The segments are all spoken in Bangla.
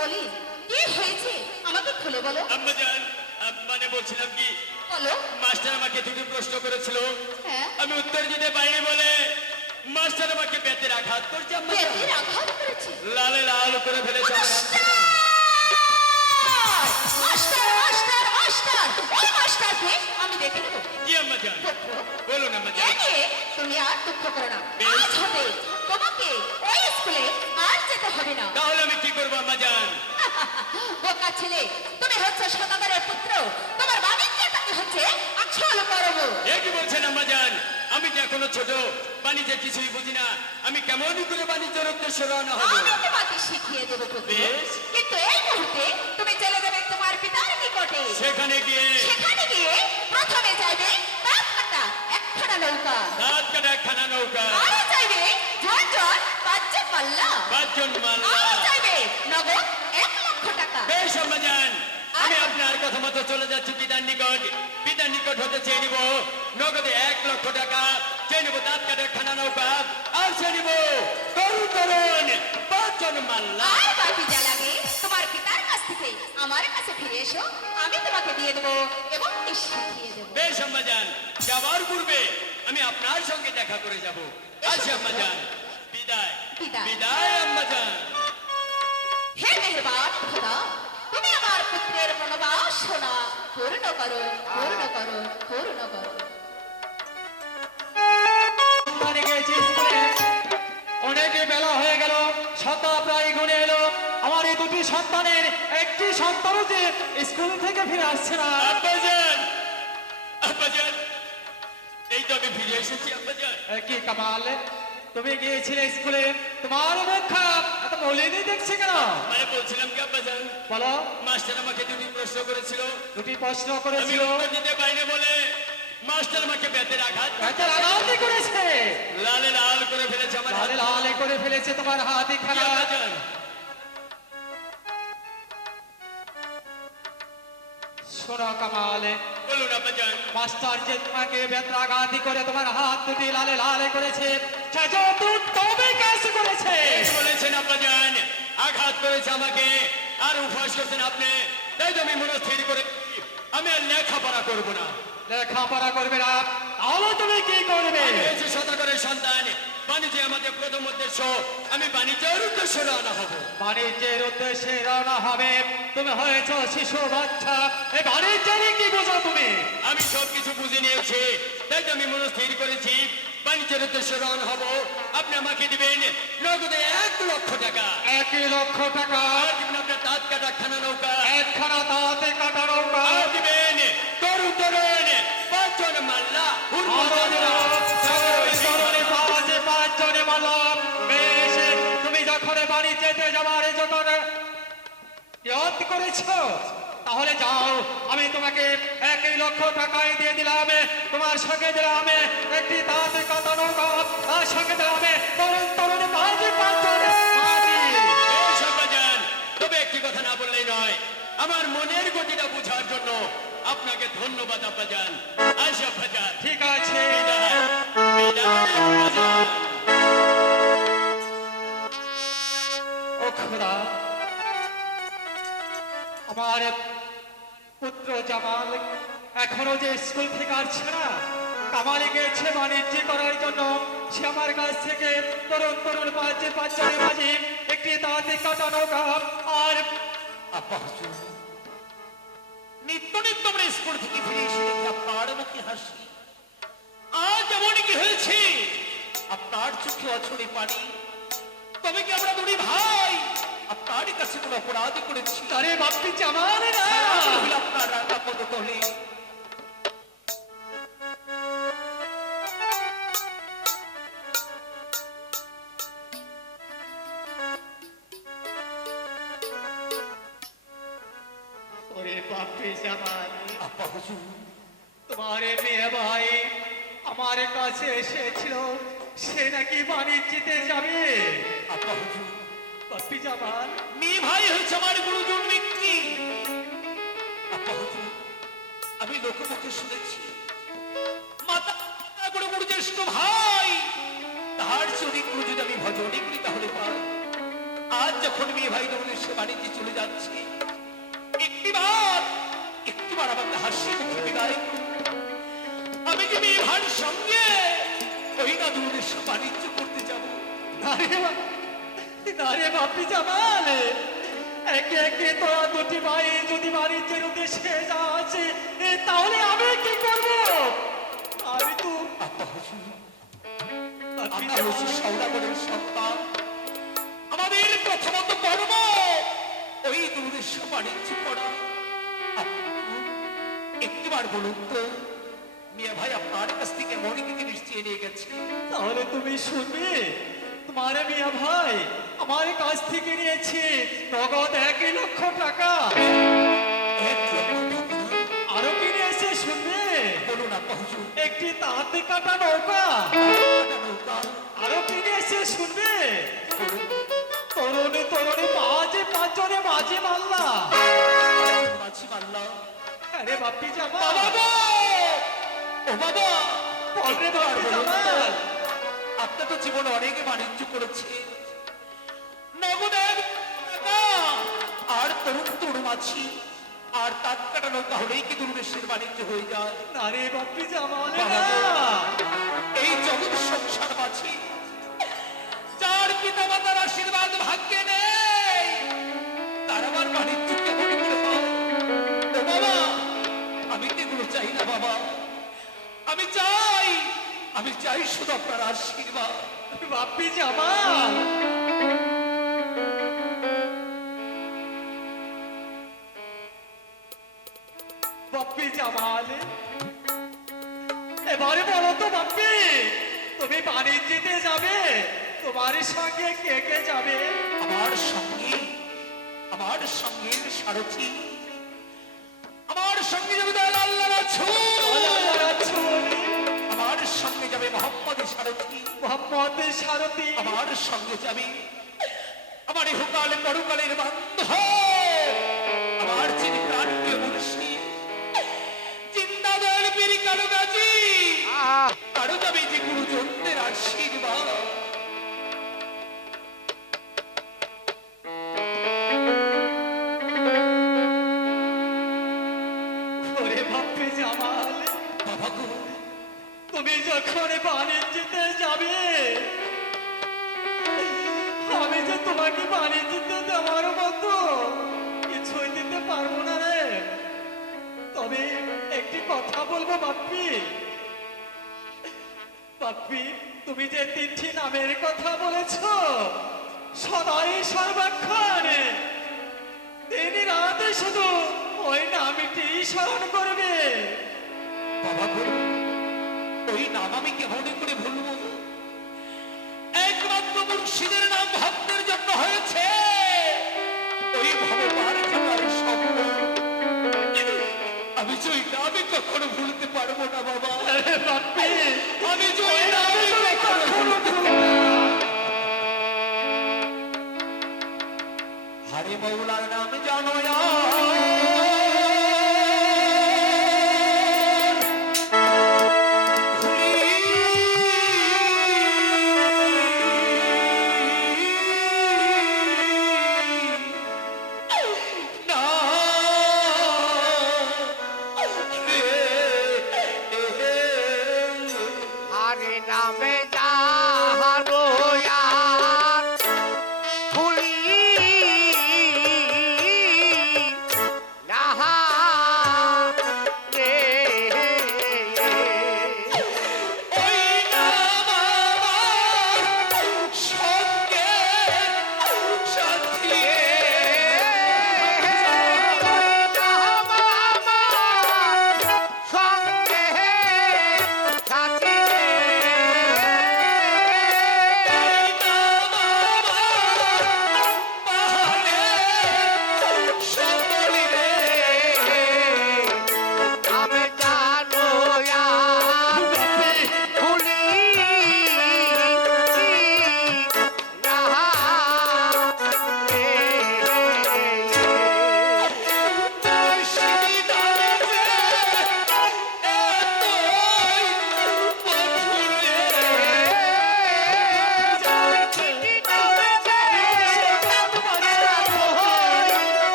বলি কি হয়েছে আমাকে খুলে বলো। আম্মাজান, মানে বলছিলাম কি, বলো। মাস্টার আমাকে দুটো প্রশ্ন করেছিল, হ্যাঁ। আমি উত্তর দিতে পারিনি বলে মাস্টার আমাকে বেতের আঘাত করছে। আম্মাজান, বেতের আঘাত করেছে? লালে লাল করে ফেলেছে আমার হাত। মাস্টার মাস্টার মাস্টার ওই মাস্টারকে আমি দেখে নেব। জি আম্মাজান, বলুন আম্মাজান। একে তুমি আর দুঃখ করো না, বেশ। আজ হবে তোমাকে ওই স্কুলে আর যেতে হবে না। তাহলে আমি কি করবো আম্মাজান? বোকা ছেলে, তুমি হচ্ছে সদাগরের পুত্র, তোমার বাণিজ্যটাকে হচ্ছে আচ্ছল করবো। এ কি বলছেন আম্মাজান? আমি যে এখনো ছোট, বাণিজ্যে কিছুই বুঝি না, আমি কেমন করে বাণিজ্যের উদ্দেশ্যে রওনা হবো? আমি তোমাকে শিখিয়ে দেবো পুত্র। বেশ। কিন্তু এই মুহূর্তে তুমি চলে যাবে তোমার পিতার নিকটে। সেখানে গিয়ে প্রথমে চাইবে দাঁত কাটা একখানা নৌকা, দাঁত কাটা একখানা নৌকা, আরো চাইবে জন জন পাঁচজন মাল্লা, পাঁচজন মাল্লা, আরো চাইবে নগদ 1,00,000 টাকা। বেশ আম্মাজান, আমি আপনার কথা মতো চলে যাচ্ছি পিতার নিকট। পিতার নিকট হতে চেয়ে নিব নগদে 1,00,000 টাকা, চেয়ে নিব দাঁত কাটা একখানা নৌকা, আর চেয়ে নিব তরুণ তরুণ 5জন মাল্লা। আর বাকি যা লাগে তোমার পিতার কাছ থেকে আমার কাছে ফিরে এসো, আমি তোমাকে দিয়ে দেবো এবং শিখিয়ে দেবো। বেশ আম্মাজান, যাবার পূর্বে আমি আপনার সঙ্গে দেখা করে যাব। আচ্ছা আম্মাজান, বিদায়। বিদায়। বিদায় আম্মাজান। হে মেহেরবান খোদা, তুমি আমার পুত্রের মনোবাসনা পূর্ণ করো, পূর্ণ করো, পূর্ণ করো। অনেকে বেলা হয়ে গেল, সন্ধ্যা প্রায় গুনে এলো। আমার এই দুটি সন্তানের একটি সন্তানও যে স্কুল থেকে ফিরে আসছে না। আব্বাজান, আব্বাজান, এই তো আমি ফিরে এসেছি আব্বাজান। কি কামাল, তুমি গিয়েছিলে স্কুলে, তোমার মুখ খারাপ, এত মলিনী দেখছে কেন? মানে বলছিলাম কি আব্বাজান, বলো। মাস্টার আমাকে দুটি প্রশ্ন করেছিল, দুটি প্রশ্ন আমি করেছিল, উত্তর দিতে পারিনি বলে মাস্টার আমাকে বেতের আঘাত এত রাগারাগি করেছে, লালে লাল করে ফেলেছে আমার হাত। লালে লালে করে ফেলেছে তোমার হাতি কি খানা। আব্বাজান? শোনো কামাল, বলুন আব্বাজান। মাস্টার যে তোমাকে বেত্রাঘাতি করে তোমার হাত দুটি লালে লালে করেছে, সেজন্য তবে কাজ করেছে। ঠিক বলেছেন আব্বাজান, আঘাত করেছে আমাকে আর উপহাস করছেন আপনি, তাই তো আমি মনস্থির করে আমি আর লেখাপড়া করব না। লেখাপড়া করবে না, তাহলে তুমি কি করবে? আমি হয়েছি সদাগরের সন্তান, বাণিজ্য আমাদের প্রথম উদ্দেশ্য, আমি বাণিজ্যের উদ্দেশ্যে রওনা হব। বাণিজ্যের উদ্দেশ্যে রওনা হবে, তুমি হয়েছ শিশু বাচ্চা, এই বাণিজ্যের কি বোঝো তুমি? আমি সবকিছু বুঝে নিয়েছি, তাই তো আমি মনস্থির করেছি বাণিজ্যের উদ্দেশ্যে রওনা হব। আপনি আমাকে দিবেন নগদে 1,00,000 টাকা, 1,00,000 টাকা, আর দিবেন আপনার দাঁত কাটা খানা নৌকা, একখানা তাতে কাটা নৌকা, আর দিবেন তরুণ তরুণ 5জন মাল্লা। আরো দিলাম তরুণী পাঁচজনে মারলাম। বেশ, তুমি যখন বাড়ি যেতে যাবার যখন ইয়াদ করেছো, তাহলে যাও, আমি তোমাকে 1,00,000 টাকায় দিয়ে দিলাম। তোমার সঙ্গে দিলাম একটি তাঁত কাটা নৌকা, তার সঙ্গে দিলাম তরুণ তরুণী পাঁচজনে মাঝি। বেশ আব্বাজান, তবে একটি কথা না বললেই নয়, আমার মনের গতিটা বোঝার জন্য আপনাকে ধন্যবাদ আব্বাজান। আসি আব্বাজান। ঠিক আছে। বিদায়। বিদায় আব্বাজান। ও খোদা, আমার পুত্র জামাল এখনো যে স্কুল থেকে আসছে না, কামালে গেছে বাণিজ্য করার জন্য। সে আমার কাছ থেকে তরুণ তরুণ পাঁচজনের মাঝে একটি তাঁতে কাটা নৌকা আর আব্বা হুজুর, নিত্য নিত্য আমরা স্কুল থেকে ফিরে এসে দেখি আপনার মুখে হাসি। আজ এমন কি হয়েছে? আপনার চোখে অছড়ে পানি। তবে কি আমরা দুই ভাই আপনার কাছে কোনো অপরাধ করেছি? আরে বাপ্পি জামাল না, আপনার রান্না পদতলে ওরে বাপ্পি জামাল, আব্বা হুজুর, তোমার মেয়ে ভাই আমার কাছে এসেছিল, সে নাকি বাণিজ্যতে যাবে। আব্বা হুজুর, বাপ্পি জামাল, মেয়ে ভাই হয়েছে আমার গুরুজন ব্যক্তি। আব্বা হুজুর, আমি লোকমুখে শুনেছি মাতা করে গুরু জ্যেষ্ঠ ভাই, তাহার চরিত্র যদি আমি ভজনে করি তাহলে পাই। আজ যখন মেয়ে ভাই দৌড়ে সে বাড়িতে চলে যাচ্ছে, একটিবার আমাকে হাসি মুখে বিদায় করুন। আমি কি মেয়ে ভাইয়ের সঙ্গে ওই না দৌড়ে সে বাণিজ্য করতে যাবো? নারে বাপি জামাল, একে একে তোরা দুটি ভাই যদি বাণিজ্যের উদ্দেশ্যে যাচ্ছে, তাহলে আমি কি করব? আমি তো আব্বা হুজুর, বাপি আমরা হচ্ছি জামাল, সওদাগরের সন্তান। আমাদের প্রথমত কর্ম ওই দুর্দেশ্য বাণিজ্য করা। একটিবার বলুন তো, মিয়া ভাই আপনার কাছ থেকে মনে কি জিনিস চেয়ে নিয়ে গেছে? তাহলে তুমি শুনবে, তোমার মিয়া ভাই আমার কাছ থেকে নিয়েছে নগদ 1,00,000 টাকা। এক লক্ষ টাকা? আরো কি নিয়েছে শুনবে? বলুন আব্বা হুজুর। একটি তাঁতে কাটা নৌকা। একটা নৌকা? আরো কি নিয়েছে শুনবে? বলুন। তরুণী তরুণী পাঁচজনে মাঝে মাল্লা। মাছি মাল্লা? আরে বাপি জামা, বাবা গো! ও বাবা! বলরে একটিবার বাপি বলুন তো, জামা, আপনি তো জীবনে অনেক বাণিজ্য করেছে, নগদ 1 টাকা আর তরুণ তরুণ মাছি আর তাঁত কাটা নৌকা হলেই কি দুর্দেশের বাণিজ্য হয়ে যায়? নারে বাপি জামা বাবা গো! এই জগৎ সংসার মাছি, যার পিতা মাতার আশীর্বাদ ভাগ্যে নেই, তার আবার বাণিজ্য কেমন করে হয়? ও বাবা, আমি তো এগুলো চাই না বাবা। আমি চাই শুধু আপনার আশীর্বাদ। বাপি জামা, বাপি জামাল, এবারে বলো তো বাপি, তুমি বাণিজ্যতে যাবে, তোমার সঙ্গে কে কে যাবে? আমার সঙ্গে সারথি, আমার সঙ্গে যাবে দয়াল আল্লাহ রাসূল, আমার সঙ্গে যাবে মোহাম্মদের সারথি, মোহাম্মদ সারথি, আমার সঙ্গে যাবে আমার ইহকালে পরকালের বান্ধব, আমার যিনি প্রাণপ্রিয় মুর্শিদ জিন্দাবাদ পীর কালু গাজী, আরো যাবে যে গুরুজনদের আশীর্বাদ। ওরে বাপি জামাল, বাবা গো, তুমি যখন বাণিজ্যতে যাবে, আমি যে তোমাকে বাণিজ্যতে দেওয়ার মতো কিছুই দিতে পারবো না রে। তবে একটি কথা বলবো বাপ্পি, বাপ্পি, তুমি যে 3টি নামের কথা বলেছ, সদাই সর্বক্ষণ 3 রাতে শুধু ওই নামটি স্মরণ করবে। বাবা গো, ওই নাম আমি কেমন করে ভুলবো? একমাত্র মুর্শিদের নাম ভক্তের জন্য হয়েছে, ওই ভগবান জনার শব্দ। আমি যে ওই নামে কখনো ভুলতে পারবো না বাবা। আরে বাপ্পি, আমি যে ওই নামে কখনো ভুলতে পারবো না। হরে মৌলার নাম জানো হরে নামে যাহারো আর ফুলি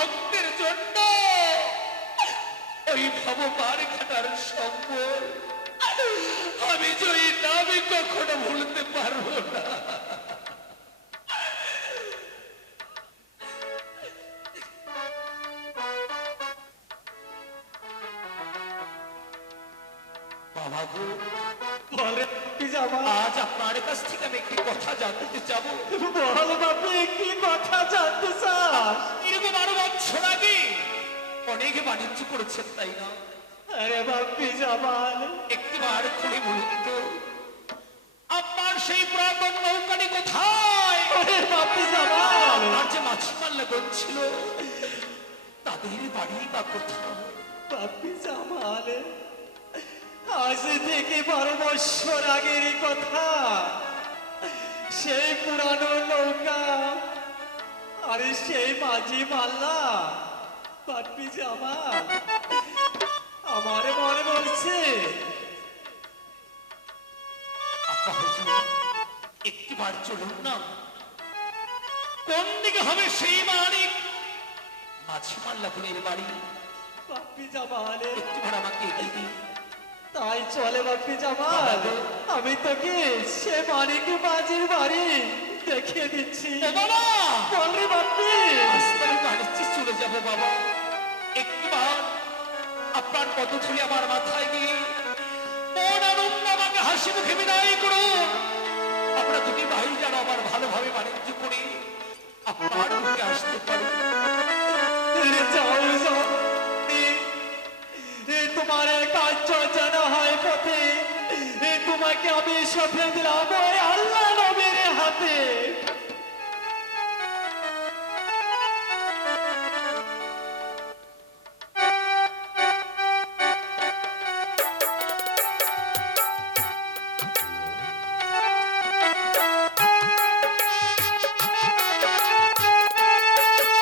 ভক্তের জন্য ওই ভববার খাটার সম্বল আমি জয়ী নামে কখনো ভুলতে পারবো না। বাবা গো, বলে বাপ্পি জামাল, আজ আপনার কাছ থেকে আমি একটি কথা জানতে চাবো। বল বাপ্পি কি কথা জানতে চাস? এরকম 12 বছর আগে অনেক বাণিজ্য করেছেন তাই না? আরে বাপ্পি জামাল, একটিবার খুলে বলুন তো আপনার সেই পুরাতন নৌকাটি কোথায়? ওরে বাপ্পি জামাল, আপনার যে মাছি মাল্লাগণ ছিল তাদের বাড়ি বা কোথায়? বাপ্পি জামাল, আজ থেকে 12 বছর আগের কথা। সেই পুরানো নৌকা আরে সেই মাঝি মাল্লা, বাপ্পি জামাল, আমার মনে বলছে। আপা হুজুর, একটিবার চলুন না, কোন দিকে হবে সেই মানিক মাছি মাল্লাগণের বাড়ি? বাপ্পি জামাল, একটিবার আমাকে এগিয়ে দিন। তাই চলে বাপ্পি জামাল, আমি তোকে সে মানিক মাঝির বাড়ি দেখিয়ে দিচ্ছি। ও বাবা, বল রে বাপ্পি। আজকে আমি বাণিজ্যে চলে যাব বাবা। একটিবার আপনার পদধূলি আমার মাথায় দিয়ে মন আনন্দ আমাকে হাসি মুখে বিদায় করুন। আমরা দুটি ভাই যেন আবার ভালোভাবে বাণিজ্য করি আপনার মুখে আসতে পারি। যাও যাও, তোমার কাজ যেন হয় পথে, তোমাকে আমি সঁপে দিলাম ওই আল্লাহ নবীর হাতে।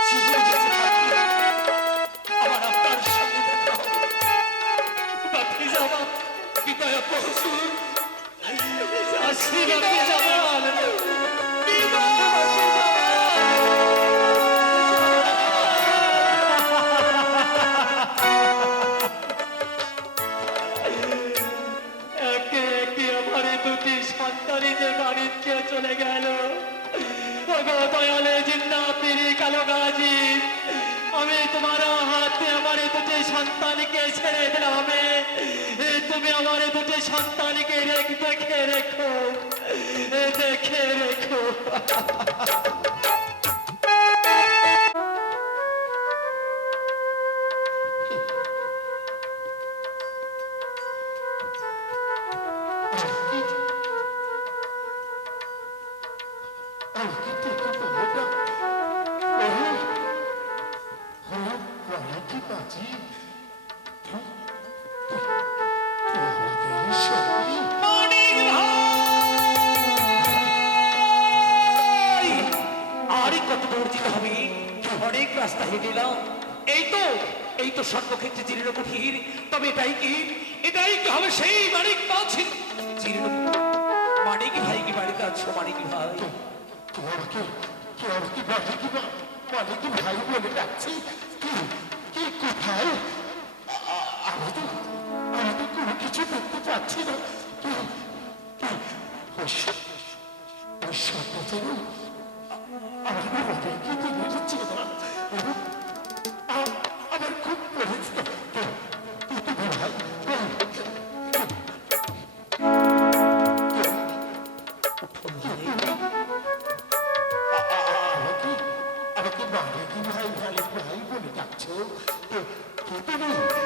জীবনে বেঁচে থাকি আবার আপনার সঙ্গে দেখা হবে। বাপ্পি জামাল, বিদায় আপা হুজুর। আসি বাপ্পি জামাল, বিদায়। বাপ্পি একে একে আমার দুটি সন্তানই যে বাড়িতে চলে গেল। ওগো দয়ালে জিন্না পীরি কালো গাজী, আমি তোমার হাতে আমার দুটি সন্তানকে ছেড়ে দিলাম। তুমি আমার দুটি সন্তানকে দেখে রেখো, দেখে রেখো। মানিক ভাই! আরে কত দূর যেতে হবে? অনেক রাস্তা হেঁটে এলাম। এই তো সর্বক্ষেত্রে জীর্ণ কুঠির। তবে এটাই কি হবে সেই মানিক মাছি জীর্ণ? মানিক ভাই কি বাড়িতে আছো? মানিক ভাই, মালিক ভাই বলে ডাকছি। কি কোথায়? আমি তো কোনো কিছু দেখতে পাচ্ছি না। ওই সত্য যেন আমার বাবাকে মেরেছে না, এবং আমার খুব পরিচিত। তুমি ভাই আমাকে মালিক ভাই মালিক ভাই বলে ডাকছো?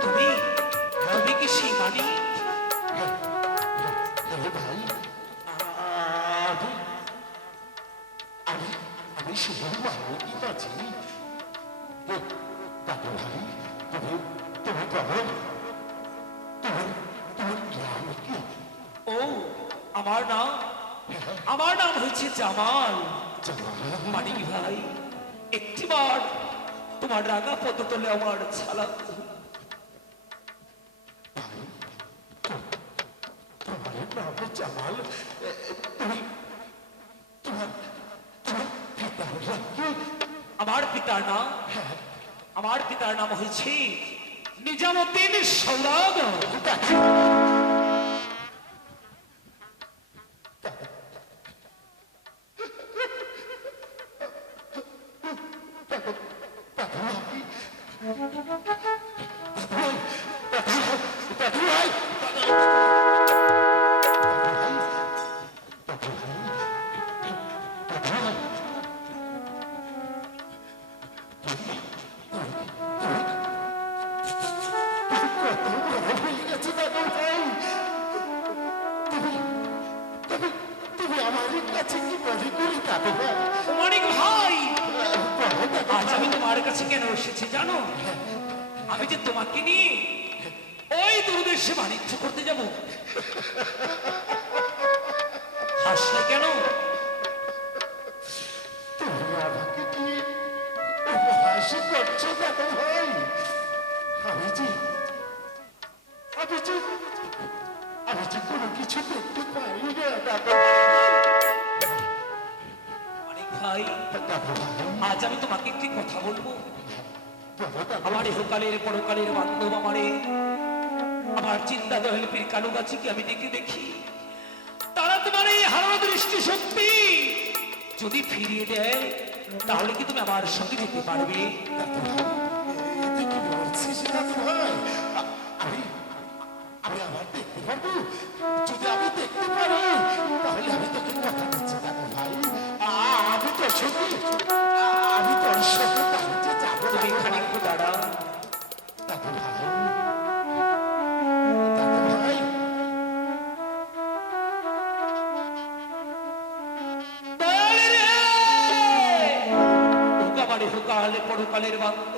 তুমি তুমি কি সেই মানিক? ভাই আমি শুধু মালিকই বাঁচি। দাদু ভাই, তুমি বলো, তোমার গ্রাম কি? ও, আমার নাম হচ্ছে জামাল। মানিক ভাই, একটিবার তোমার রাগা পদতলে আমার ছালা। তোমার নাম জামাল? তুমি তোমার পিতার নাম কি? আমার পিতার নাম আমার পিতার নাম হয়েছে নিজামুদ্দিন সৌদাগর। হয়ে গেছে দাদু ভাই, তুমি আমার কাছে কি মনে করি দাদু ভাই? মানিক ভাই, বলো দাদু আজ আমি তোমার কাছে কেন এসেছি জানো? আমি যে তোমাকে নিয়ে ওই দূরদেশে বাণিজ্য করতে যাব। হাসলে কেন? তুমি আমাকে নিয়ে উপহাসই করছো দাদু ভাই। আমি যে কোনো কিছু দেখতে পাই না দাদু মানিক ভাই, দাদু ভাই। আজ আমি তোমাকে একটি কথা বলবো। বলো দাদু আমার ইহকালের পরকালের বান্ধব আমারে, আমার চিন্তা দয়াল পীর কালু গাছিকে আমি দেখে দেখি, তারা তোমার এই হারানো দৃষ্টি শক্তি যদি ফিরিয়ে দেয়, তাহলে কি তুমি আমার সঙ্গে যেতে পারবে? এতে কি বলছিস দাদু ভাই? আমি আবার দেখতে পারবো? যদি আমি দেখতে পারি তাহলে আমি তোকে কথা দিচ্ছি দাদু ভাই। আমি তোর সঙ্গে বাড়িতে যাবো তুমি এখানে একটু দাঁড়াও। দাদু ভাই। দাদু ভাই, দয়াল রে! ওগো আমার ইহকালে পরকালের বান্ধব,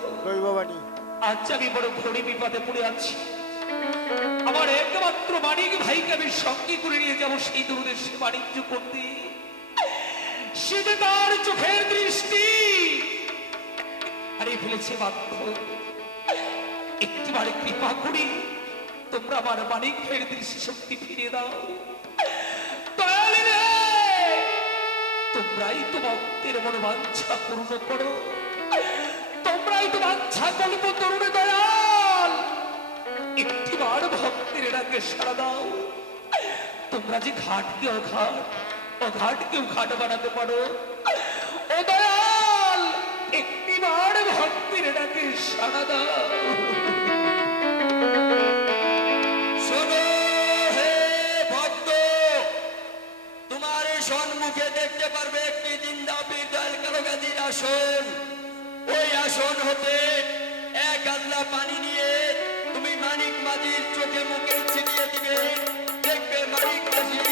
আজ আমি বড় ঘড়ি বিপদে পড়ে আছি। আমার একমাত্র মানিক ভাইকে আমি সঙ্গে করে নিয়ে যাবো সেই দূরদেশে বাণিজ্য করতে। সে যে তার চোখের দৃষ্টি হারিয়ে ফেলেছে বাধ্য। একটিবারে কৃপা করি তোমরা আমার মানিক ভাইয়ের দৃষ্টি শক্তি ফিরিয়ে দাও। দয়াল রে! তোমরাই তো ভক্তের মনোবাঞ্ছা পূর্ণ করো, তোমরাই তো বাঞ্ছা কল্প তরুণে দয়াল। একটিবার ভক্তের ডাকে সাড়া দাও। তোমরা যে ঘাটকে অঘাট, অঘাটকে ঘাট বানাতে পারো। ও দয়াল, একটিবার ভক্তের ডাকে সাড়া দাও। শোনো হে ভক্ত, তোমার এই সম্মুখে দেখতে পারবে একটি জিন্দা পীর দয়াল কালো গাজীর আসন। ওই আসন হতে এক গাদলা পানি নিয়ে তুমি মানিক মাঝির চোখে মুখে ছিটিয়ে দিবে, দেখবে মানিক মাঝি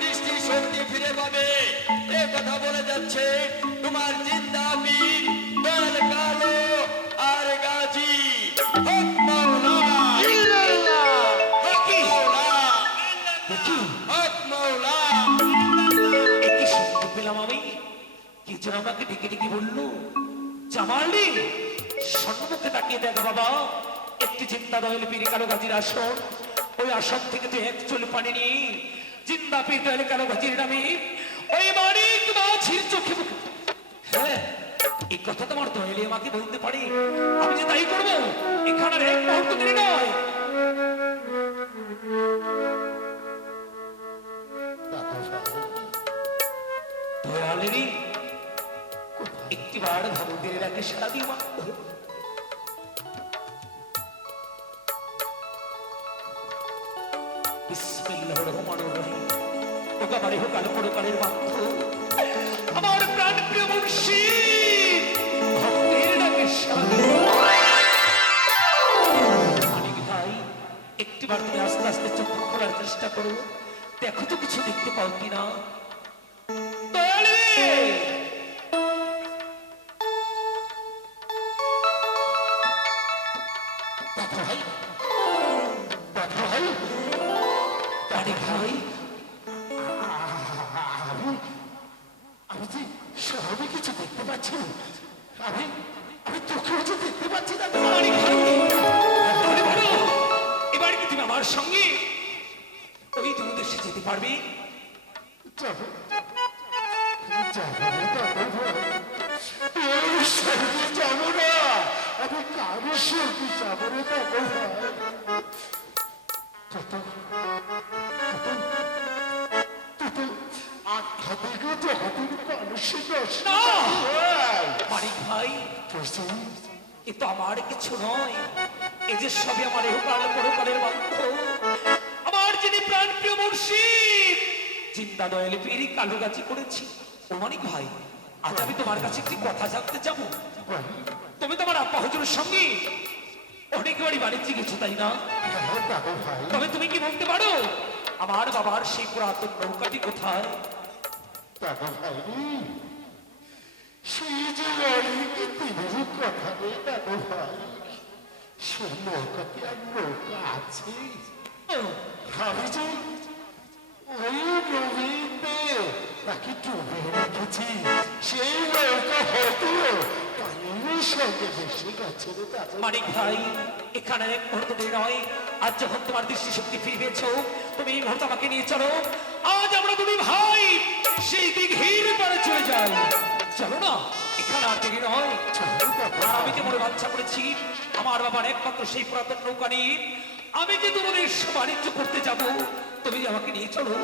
দৃষ্টি শক্তি ফিরে পাবে। এ কথা বলে যাচ্ছে তোমার জিন্দা পীর দয়াল কালো আর গাজী। হক মাওলা, হক মাওলা, হক মাওলা। একই শুনতে পেলাম আমি, কি যেন আমাকে ডেকে ডেকে বললো, জামালি সম্মুখে তাকিয়ে দেখ বাবা, একটি জিন্দা দয়াল পীর কালো গাজীর আসন। ওই আসন থেকে তুই এক চুল পানি নিয়ে জিন্দা পীর দয়াল কালো গাজীর নামে ওই মানিক মাঝির চোখে মুখে। হ্যাঁ, এই কথা তোমার দয়ালে আমাকে বলতে পারে, আমি যে তাই করবো। এখানে আর এক মুহূর্ত দেরি নয়। দাদু ভাই, দয়ালেরই একটিবার ভগবতের ডাকে সারা দিয়ে মা। বিসমিল্লাহির রহমানির রহিম। ওগো আমার ইহকাল পরকালের বান্ধব, আমার প্রাণ প্রিয় মুর্শিদ, ভক্তের ডাকে সারা দিও। মানিক ভাই, একটিবার তুমি আস্তে আস্তে চোখ খোলার চেষ্টা করো, দেখো তো কিছু দেখতে পাও কিনা। দয়াল রে! দাদু ভাই, দাদু ভাই, মানিক ভাই, আমি যে সবই কিছু দেখতে পাচ্ছি। আমি চোখেও যে দেখতে পাচ্ছি দাদু ভাই। মানিক ভাই, তাহলে বলো, এবার কি তুমি আমার সঙ্গে ওই দূরদেশে যেতে পারবে? যাবো, যাবো না দাদু ভাই। ওই সঙ্গে যাবো না। আমি সঙ্গে যাবো রে দাদু ভাই। কত আধ্যাত্মিক জগতের মানুষের নষ্ট না! হয়। মানিক ভাই, বুঝলি? এ তো আমার কিছু নয়, এই যে সবই আমার এহকাল পরকালের বান্ধব, আমার যিনি প্রাণপ্রিয় মুর্শিদ জিন্দা দয়ালে পীরি কালুগাছি করেছি। ও মানিক ভাই, আজ আমি তোমার কাছে একটি কথা জানতে যাবো। তুমি তোমার আব্বা হুজুরের সঙ্গে অনেকবারই বাণিজ্যে গেছো, তাই না? হ্যাঁ দাদু ভাই, তবে তুমি কি বলতে পারো আমার বাবার সেই পুরাতন নৌকাটি কোথায়? দাদু ভাই রে, সেই যে অনেক দিনের কথা রে দাদু ভাই, সে নৌকাতে আর নৌকা আছে। আমি যে ওই নদীতে তাকে ডুবে রেখেছি, সেই নৌকা হয়তো কালের সঙ্গে ভেসে গেছে রে দাদু। মানিক ভাই, এখানে এক মুহূর্ত দেরি নয়, আজ যখন তোমার দৃষ্টিশক্তি ফিরে পেয়েছো, তুমি এই মুহূর্তে আমাকে নিয়ে চলো। আজ আমরা দুই ভাই সেই দিঘির পাড়ে চলে যাই। চলো না, এখানে আর দেরি নয়। আর আমি যে মনে বাঞ্ছা করেছি আমার বাবার একমাত্র সেই পুরাতন নৌকা নিয়ে আমি যে তোমাদের বাণিজ্য করতে যাব, তুমি আমাকে নিয়ে চলো।